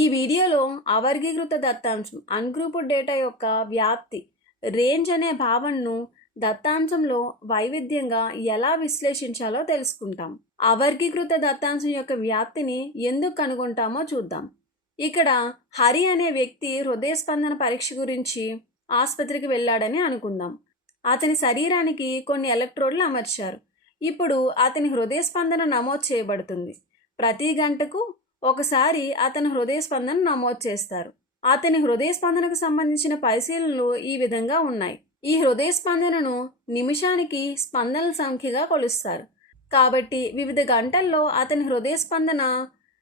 ఈ వీడియోలో అవర్గీకృత దత్తాంశం ungrouped data యొక్క వ్యాప్తి రేంజ్ అనే భావనను దత్తాంశంలో వైవిధ్యంగా ఎలా విశ్లేషించాలో తెలుసుకుంటాం. అవర్గీకృత దత్తాంశం యొక్క వ్యాప్తిని ఎందుకు కనుగొంటామో చూద్దాం. ఇక్కడ హరి అనే వ్యక్తి హృదయ స్పందన పరీక్ష గురించి ఆసుపత్రికి వెళ్ళాడని అనుకుందాం. అతని శరీరానికి కొన్ని ఎలక్ట్రోడ్లు అమర్చారు. ఇప్పుడు అతని హృదయ స్పందన నమోదు చేయబడుతుంది. ప్రతి గంటకు ఒకసారి అతని హృదయ స్పందన నమోదు చేస్తారు. అతని హృదయ స్పందనకు సంబంధించిన పరిశీలనలు ఈ విధంగా ఉన్నాయి. ఈ హృదయ స్పందనను నిమిషానికి స్పందనల సంఖ్యగా కొలుస్తారు. కాబట్టి వివిధ గంటల్లో అతని హృదయ స్పందన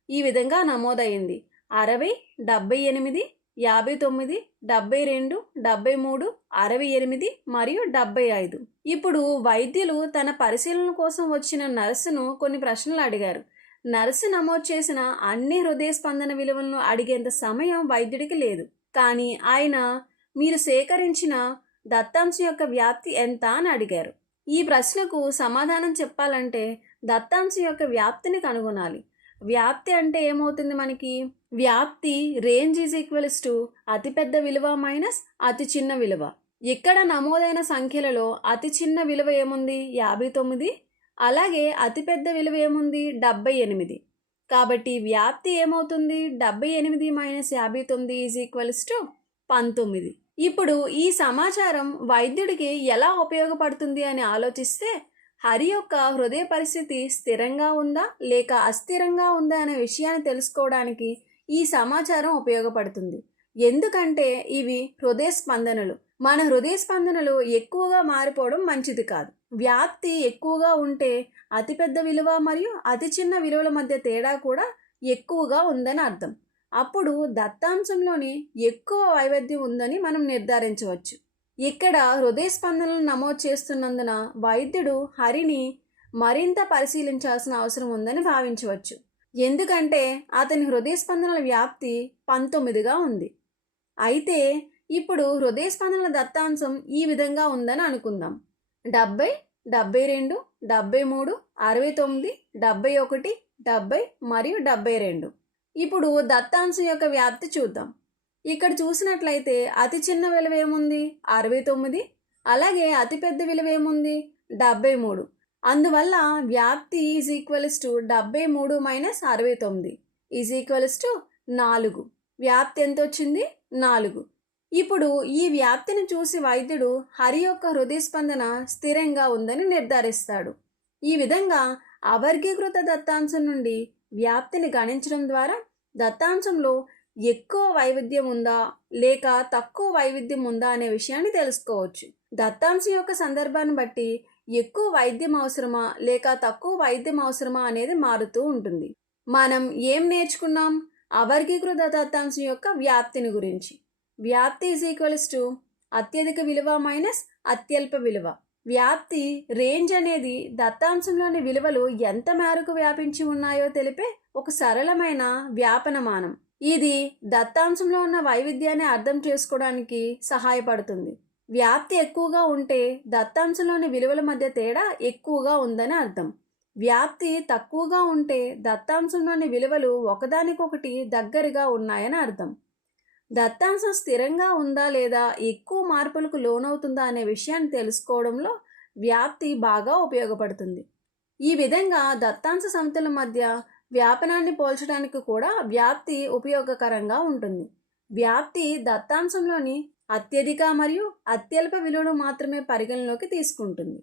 ఈ విధంగా నమోదైంది: 60, 78, 59, 72, 73, 68 మరియు 75. ఇప్పుడు వైద్యులు తన పరిశీలన కోసం వచ్చిన నర్సును కొన్ని ప్రశ్నలు అడిగారు. నర్సు నమోదు చేసిన అన్ని హృదయ స్పందన విలువలను అడిగేంత సమయం వైద్యుడికి లేదు. కానీ ఆయన మీరు సేకరించిన దత్తాంశం యొక్క వ్యాప్తి ఎంత అని అడిగారు. ఈ ప్రశ్నకు సమాధానం చెప్పాలంటే దత్తాంశం యొక్క వ్యాప్తిని కనుగొనాలి. వ్యాప్తి అంటే ఏమవుతుంది మనకి? వ్యాప్తి రేంజ్ ఈజ్ ఈక్వల్స్ టు అతిపెద్ద విలువ మైనస్ అతి చిన్న విలువ. ఇక్కడ నమోదైన సంఖ్యలలో అతి చిన్న విలువ ఏముంది? 59. అలాగే అతిపెద్ద విలువ ఏముంది? 78. కాబట్టి వ్యాప్తి ఏమవుతుంది? 78 మైనస్ 59 ఈజ్ ఈక్వల్స్ టు 19. ఇప్పుడు ఈ సమాచారం వైద్యుడికి ఎలా ఉపయోగపడుతుంది అని ఆలోచిస్తే, హరి యొక్క హృదయ పరిస్థితి స్థిరంగా ఉందా లేక అస్థిరంగా ఉందా అనే విషయాన్ని తెలుసుకోవడానికి ఈ సమాచారం ఉపయోగపడుతుంది. ఎందుకంటే ఇవి హృదయ స్పందనలు. మన హృదయ స్పందనలు ఎక్కువగా మారిపోవడం మంచిది కాదు. వ్యాప్తి ఎక్కువగా ఉంటే అతిపెద్ద విలువ మరియు అతి చిన్న విలువల మధ్య తేడా కూడా ఎక్కువగా ఉందని అర్థం. అప్పుడు దత్తాంశంలోని ఎక్కువ వైవిధ్యం ఉందని మనం నిర్ధారించవచ్చు. ఇక్కడ హృదయ స్పందనలను నమోదు చేస్తున్నందున వైద్యుడు హరిని మరింత పరిశీలించాల్సిన అవసరం ఉందని భావించవచ్చు. ఎందుకంటే అతని హృదయ స్పందనల వ్యాప్తి 19గా ఉంది. అయితే ఇప్పుడు హృదయ స్పందనల దత్తాంశం ఈ విధంగా ఉందని అనుకుందాం: 70, 72, 73, 69, 71, 70 మరియు 72. ఇప్పుడు దత్తాంశం యొక్క వ్యాప్తి చూద్దాం. ఇక్కడ చూసినట్లయితే అతి చిన్న విలువ ఏముంది? 69. అలాగే అతిపెద్ద విలువ ఏముంది? 73. అందువల్ల వ్యాప్తి is equals to 73 minus 69 is equals to 4. వ్యాప్తి ఎంత వచ్చింది? 4. ఇప్పుడు ఈ వ్యాప్తిని చూసి వైద్యుడు హరి యొక్క హృదయ స్పందన స్థిరంగా ఉందని నిర్ధారిస్తాడు. ఈ విధంగా అవర్గీకృత దత్తాంశం నుండి వ్యాప్తిని గణించడం ద్వారా దత్తాంశంలో ఎక్కువ వైవిధ్యం ఉందా లేక తక్కువ వైవిధ్యం ఉందా అనే విషయాన్ని తెలుసుకోవచ్చు. దత్తాంశం యొక్క సందర్భాన్ని బట్టి ఎక్కువ వైద్యం అవసరమా లేక తక్కువ వైద్యం అవసరమా అనేది మారుతూ ఉంటుంది. మనం ఏం నేర్చుకున్నాం? అవర్గీకృత దత్తాంశం యొక్క వ్యాప్తిని గురించి. వ్యాప్తి ఈజ్ ఈక్వల్స్ టు అత్యధిక విలువ మైనస్ అత్యల్ప విలువ. వ్యాప్తి రేంజ్ అనేది దత్తాంశంలోని విలువలు ఎంత మేరకు వ్యాపించి ఉన్నాయో తెలిపే ఒక సరళమైన వ్యాపనమానం. ఇది దత్తాంశంలో ఉన్న వైవిధ్యాన్ని అర్థం చేసుకోవడానికి సహాయపడుతుంది. వ్యాప్తి ఎక్కువగా ఉంటే దత్తాంశంలోని విలువల మధ్య తేడా ఎక్కువగా ఉందని అర్థం. వ్యాప్తి తక్కువగా ఉంటే దత్తాంశంలోని విలువలు ఒకదానికొకటి దగ్గరగా ఉన్నాయని అర్థం. దత్తాంశం స్థిరంగా ఉందా లేదా ఎక్కువ మార్పులకు లోనవుతుందా అనే విషయాన్ని తెలుసుకోవడంలో వ్యాప్తి బాగా ఉపయోగపడుతుంది. ఈ విధంగా దత్తాంశ సమితుల మధ్య వ్యాపనాన్ని పోల్చడానికి కూడా వ్యాప్తి ఉపయోగకరంగా ఉంటుంది. వ్యాప్తి దత్తాంశంలోని అత్యధిక మరియు అత్యల్ప విలువను మాత్రమే పరిగణలోకి తీసుకుంటుంది.